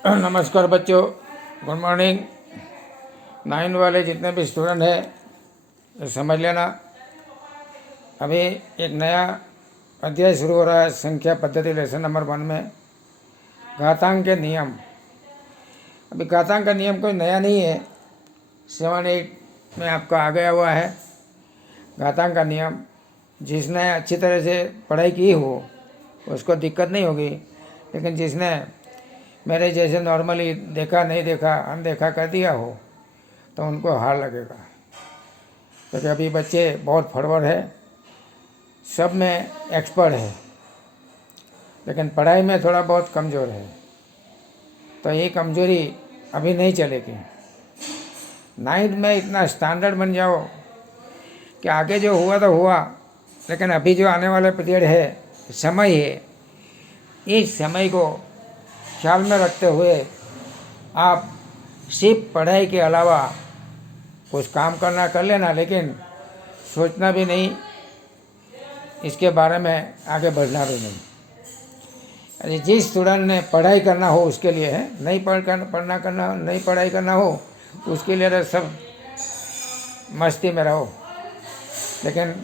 नमस्कार बच्चों, good morning. 9 वाले जितने भी स्टूडेंट हैं समझ लेना। अभी एक नया अध्याय शुरू हो रहा है संख्या पद्धति लेसन नंबर 1 में घातांक के नियम। अभी घातांक का नियम कोई नया नहीं है, 7-8 में आपका आ गया हुआ है। घातांक का नियम जिसने अच्छी तरह से पढ़ाई की हो उसको दिक्कत नहीं होगी, लेकिन जिसने मेरे जैसे नॉर्मली देखा नहीं देखा अनदेखा कर दिया हो तो उनको हार लगेगा। क्योंकि अभी बच्चे बहुत फड़वर है, सब में एक्सपर्ट है, लेकिन पढ़ाई में थोड़ा बहुत कमज़ोर है। तो ये कमज़ोरी अभी नहीं चलेगी। 9th में इतना स्टैंडर्ड बन जाओ कि आगे जो हुआ तो हुआ, लेकिन अभी जो आने वाला पीरियड है, समय है, इस समय को ख्याल में रखते हुए आप सिर्फ पढ़ाई के अलावा कुछ काम करना कर लेना, लेकिन सोचना भी नहीं, इसके बारे में आगे बढ़ना भी नहीं। अरे जिस स्टूडेंट ने पढ़ाई करना हो उसके लिए है, नहीं पढ़ाई करना हो उसके लिए तो सब मस्ती में रहो। लेकिन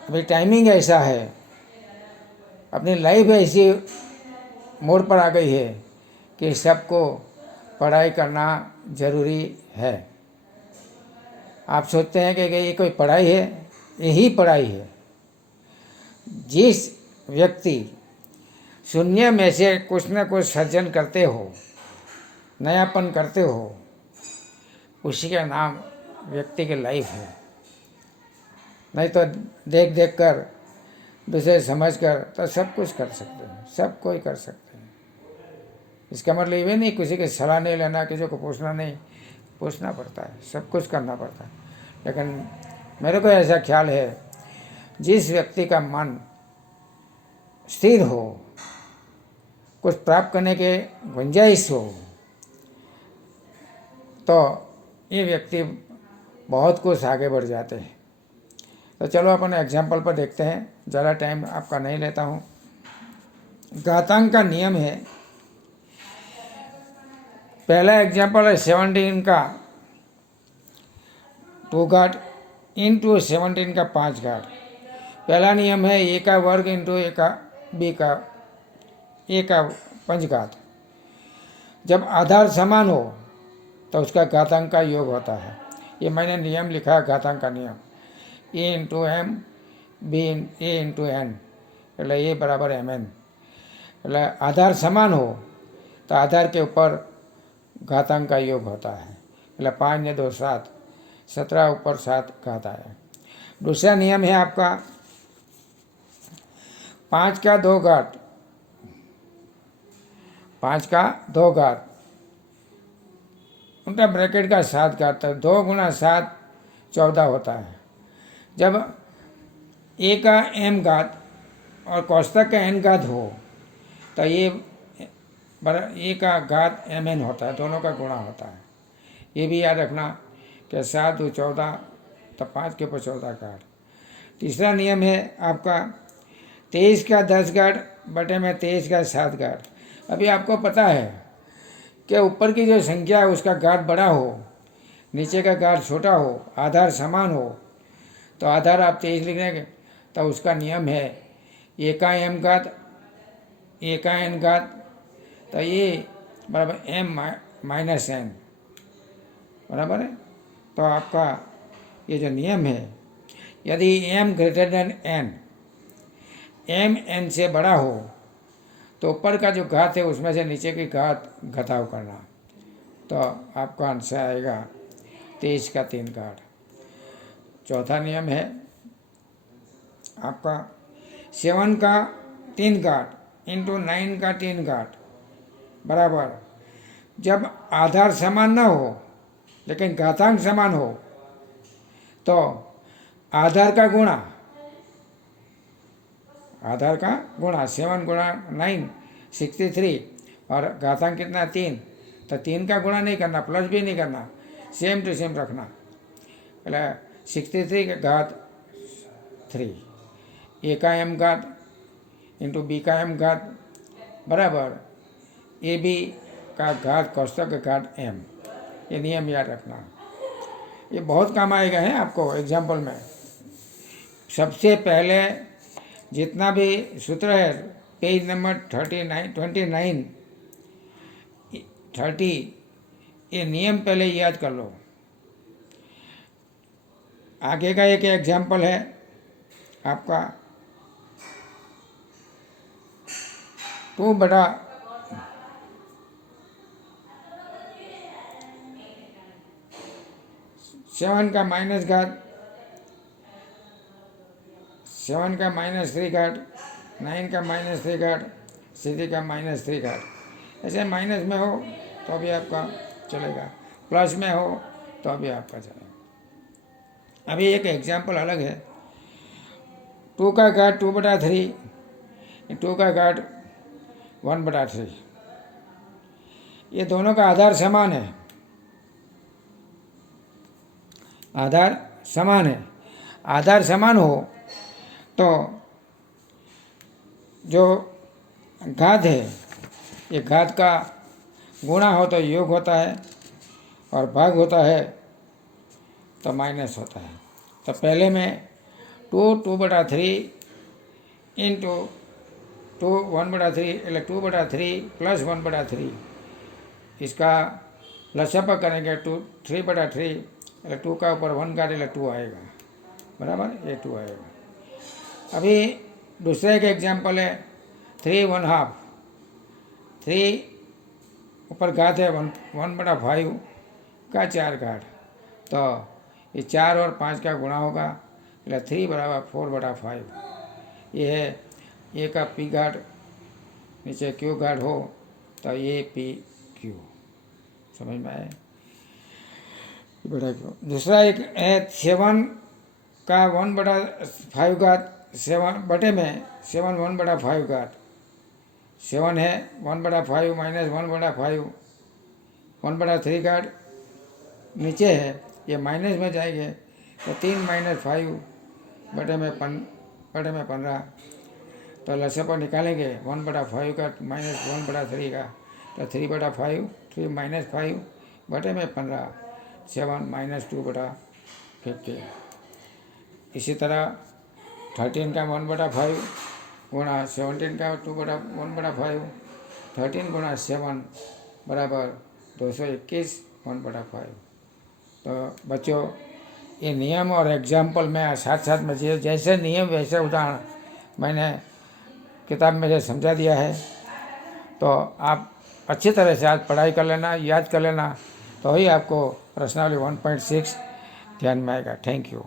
अभी टाइमिंग ऐसा है, अपनी लाइफ ऐसी मोड़ पर आ गई है कि सबको पढ़ाई करना ज़रूरी है। आप सोचते हैं कि ये कोई पढ़ाई है, यही पढ़ाई है। जिस व्यक्ति शून्य में से कुछ न कुछ सर्जन करते हो, नयापन करते हो, उसी का नाम व्यक्ति की लाइफ है। नहीं तो देख देख कर दूसरे समझ कर तो सब कुछ कर सकते हैं, सब कोई कर सकते हैं। इसका मतलब ये नहीं किसी की सलाह नहीं लेना, किसी को पूछना नहीं, पूछना पड़ता है, सब कुछ करना पड़ता है। लेकिन मेरे को ऐसा ख्याल है, जिस व्यक्ति का मन स्थिर हो, कुछ प्राप्त करने के गुंजाइश हो, तो ये व्यक्ति बहुत कुछ आगे बढ़ जाते हैं। तो चलो अपन एग्जाम्पल पर देखते हैं, ज़्यादा टाइम आपका नहीं लेता हूँ। घातांक का नियम है, पहला एग्जाम्पल है 17 का 2 घाट इंटू 17 का 5 घाट। पहला नियम है ए का वर्ग इंटू ए का पंचघात। जब आधार समान हो तो उसका घातांक का योग होता है। ये मैंने नियम लिखा है, घातांक का नियम, ए इंटू एम बी ए इंटू एन, એટલે ए बराबर एम एन। એટલે आधार समान हो तो आधार के ऊपर घातांक का योग होता है। એટલે 5 ने 2 7, 17 ऊपर 7 घात आया। दूसरा नियम है आपका 5 का 2 घात, 5 का 2 घात उल्टा ब्रैकेट का 7 घात, 2 गुना 7 14 होता है। जब ए का एम घात और कोष्टक का एन घात हो तो ये ए का घात एम एन होता है, दोनों का गुणा होता है। ये भी याद रखना कि 7 2 14, तो 5 के ऊपर 14 घाट। तीसरा नियम है आपका 23 का 10 घाट बटे में 23 का 7 घाट। अभी आपको पता है कि ऊपर की जो संख्या है उसका घात बड़ा हो, नीचे का घात छोटा हो, आधार समान हो, तो आधार आप 23 लिख देंगे तो उसका नियम है ए का एम घात ए का एन घात, तो ये बराबर एम माइनस एन, बराबर है। तो आपका ये जो नियम है, यदि M greater than N, M N से बड़ा हो तो ऊपर का जो घात है उसमें से नीचे की घात घटाव करना, तो आपका आंसर आएगा 23 का 3 घाट। चौथा नियम है आपका 7 का 3 घाट इंटू 9 का 3 घाट बराबर, जब आधार समान ना हो लेकिन घातांक समान हो तो आधार का गुणा 7 गुणा 9 63, और घातांक कितना 3, तो 3 का गुणा नहीं करना, प्लस भी नहीं करना, सेम टू सेम रखना। એટલે 63 का घात 3, ए का एम घात इंटू बी का एम घात बराबर ए बी का घात कोष्टक का घात m, ये नियम याद रखना। ये बहुत काम आएगा है आपको एग्जाम्पल में। सबसे पहले जितना भी सूत्र है पेज नंबर 29 30, ये नियम पहले याद कर लो। आगे का एक एग्जाम्पल है आपका 2/7 का माइनस घात 7 का -3 घाट 9 का -3 घाट 3 का -3 घाट। ऐसे माइनस में हो तो भी आपका चलेगा, प्लस में हो तो भी आपका चलेगा। अभी एक एग्जाम्पल अलग है। 2 का घाट 2/3, 2 का घाट 1/3। ये दोनों का आधार समान है, आधार समान है। आधार समान हो तो जो घात है, ये घात का गुणा हो तो योग होता है और भाग होता है तो माइनस होता है। तो पहले में 2/3 इंटू 1/3 એટલે 2/3 प्लस 1/3, इसका लसअप करेंगे 3/3 એટલે 2 का ऊपर 1 काट એટલે 2 आएगा, बराबर, ये 2 आएगा। अभी दूसरा एक एग्जाम्पल है 3 1/2। 3 ऊपर घात है 1/5 का 4 घाट, तो ये 4 और 5 का गुणा होगा એટલે 3 = 4/5। ये है ए का पी घाट, नीचे क्यू घाट हो तो ये पी क्यू, समझ में आए बेटा क्यू। दूसरा एक है 7 का 1/5 घात 7 बटे में 7 1/5 घात। 7 है 1/5 माइनस 1/5 1/3 घाट, नीचे है ये माइनस में जाएंगे तो 3 - 5 बटे में 15, तो लसअप निकालेंगे 1/5 का माइनस 1/3 का, तो 3/5 3 - 5 बटे में 15, 7 - 2/50। इसी तरह 13 का 1/5 गुणा 17 का 1/5, 13 गुणा 7 बराबर 221 1/5। तो बच्चों, ये नियम और एग्जाम्पल में साथ साथ में जैसे नियम वैसे उदाहरण मैंने किताब में से समझा दिया है। तो आप अच्छी तरह से आज पढ़ाई कर लेना, याद कर लेना, तो ही आपको प्रश्नावली 1.6 ध्यान में आएगा। Thank you.